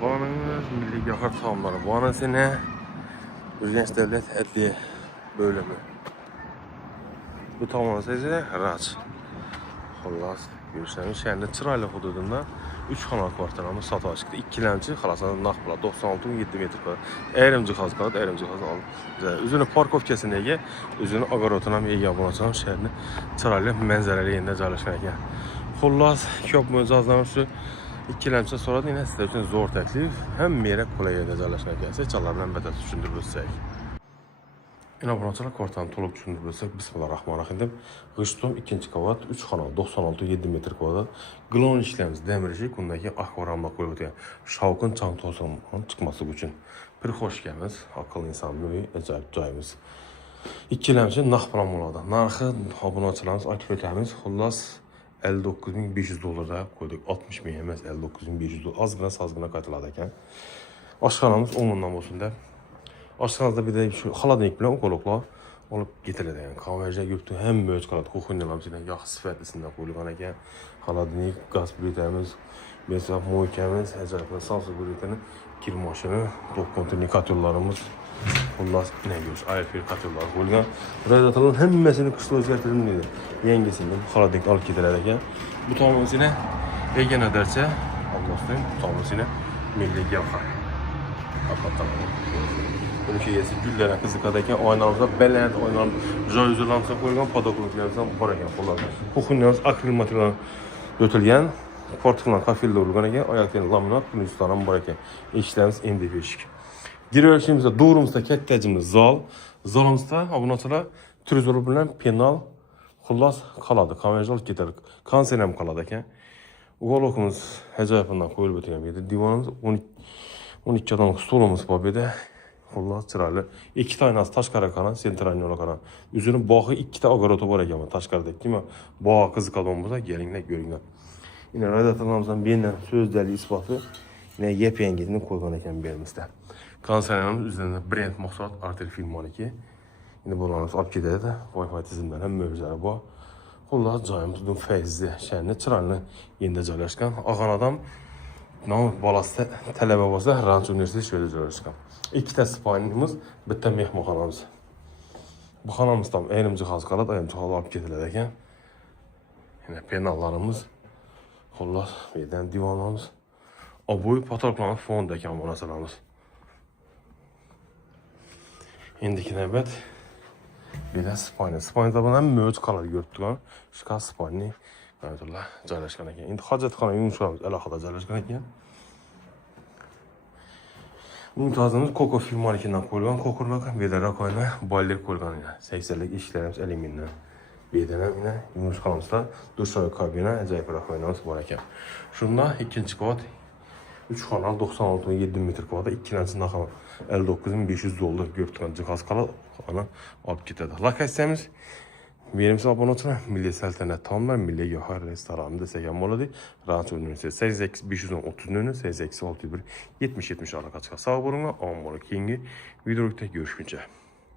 Vanamız Milli Gahar Tamları. Vanası ne? Urgenç Devlet Adliye Bölümü. Bu tamamı ise Raç. Xullas, görürseniz şəhərin Çıraylı hududunda 3 xana kvartalında satışa çıxdı. 2 ləmçi xalasının naqbla 96,7 metr kvadrat. Əyrim cihaz qaldı, əyrim cihaz alıb. Üzünü parkovkasına ega, üzünü aqarotunam ega bulacağım şəhərin Çıraylı mənzərəli yerində yerləşən. Xullas, köp möcazlamışı 2 ləmçə sonra da yine sizler üçün zor təklif. Həm merə kolay yerdə yerləşən. Seçalardan bətət düşündürülsək. Yine burançalar kvartalın toluk düşündürülsək. Bismillahirrahmanirrahim. Qıştum 2-ci qavat 3 xanal 96,7 metr kvadrat. Qılon işləmiz dəmirçi kundaki akvaramla qoyuldu. Şavqın çantosunun çıxması üçün. Bir xoş gəlməz. Akıllı insan mühü, əcayib cayımız. 2 ləmçə naq plan olada. Narxı abunəçilərimiz, aktifəklərimiz xullas 59.500 dolarda koyduk. 60.000 emas 59.500 dolar. Az qına saz qına qaytıladakən. Aşxanamız onunla olsun da. Aşxanada bir de şu xaladenik bilen okologla olup getirildi. Yani konverjə götürdü. Hem möc qalat, kuxunyalarımız ilə yağ sifətlisindən qoyulğan ekan. Xaladenik, qaz plitəmiz, mesela moykəmiz, əcələklə salsa plitənin kir maşını, top konturnikatorlarımız. Xullas nə görürsünüz? Ayrı katırlar qoyulğan. Radiatorların həmməsini qışla özgərtirim dedi. Yengisindən xaladenik alıb getirildi. Bu tamamımız ilə egen ödərsə, Allah'ın tamamımız ilə Milli Gahar. Hakikaten. Bunun şeysi güllere kızıkadayken oynarımızda belent oynarım, jayüzürlamıza koyulgan padokluklarımızdan baraken kullanır. Kuxunlarımız akril materialdan ötülgen, portfılan kafilde olurgan eken, ayaklarını laminat, bunun üstünden baraken işlerimiz MDF-şik. Geri ölçümüzde doğrumuzda kettecimiz zal, zalımızda abunatıyla türüzörü bilen penal, xullas kaladı, konverjal getirdik. Kanserem kaladayken, uğalokumuz hecayapından koyulup ötüyen bir de divanımız 12 adamlık stolumuz var bir de. Xullas çıraylı. 2 tane az taşqara sentralni ola üzünün bağı 2 tane agarotu var ekan taşqaradaki değil mi? Bağı qızıq almamıza gelinlər görünlər. Yine radiatorlarımızdan birindən sözdəli isbatı yine yepyengini koyğan ekan berimizdə. Konseryanımız üzerinde brend mahsulat Artel Film 12. Yine bunlarımız alıb gedədə də Wi-Fi tizimdən həm mövzələri bu. Xullas cayımızın feyzli şəhərində çıraylı yerində yerləşən ağan adam balası tələbə olsa Ranch Üniversitesi şöyle yerləşən. 2 tane spanyamız, bir tane mehmanxanamız. Bu xanamız tam əyrim cihaz qalad, əyrim cihaz alıb gedilərkən. Yine penallarımız, xullas birdən divanlarımız, aboy patarqlarımız fondakən münasibətimiz. İndiki növbət bir də spanya. Spanyada bunun möc qalad gördük. Şıqa spanya qayıdırlar, yerləşən ekan. İndi hacətxana yumuşaqlarımız əlaqədə yerləşən ekan. Mümtazımız Koko Film 12'den koyulgan kokurlak, bedara koyuna baller koyulgan yine. 80'lik işlerimiz eliminle. Bedenem yine yumuşakalımızda duşları kabine acayip bırak oynamız var ekan. Şunda ikinci kavat 3 kanal 96,7 metr kvadrat 2 lensinin axamı 59.500 dolar gördüğün cihaz kalı ana alıp gitedi. Lokasiyemiz Verimiz abone olun. Milli Səltənət Tamlar, Milli Gahar restoranı desək olmalıdır. Ranch Üniversitesi 88 530 nönü 88 601 70 70 alaka çıxar. Sağ olun. Amma keyingi videoda görüşüncə.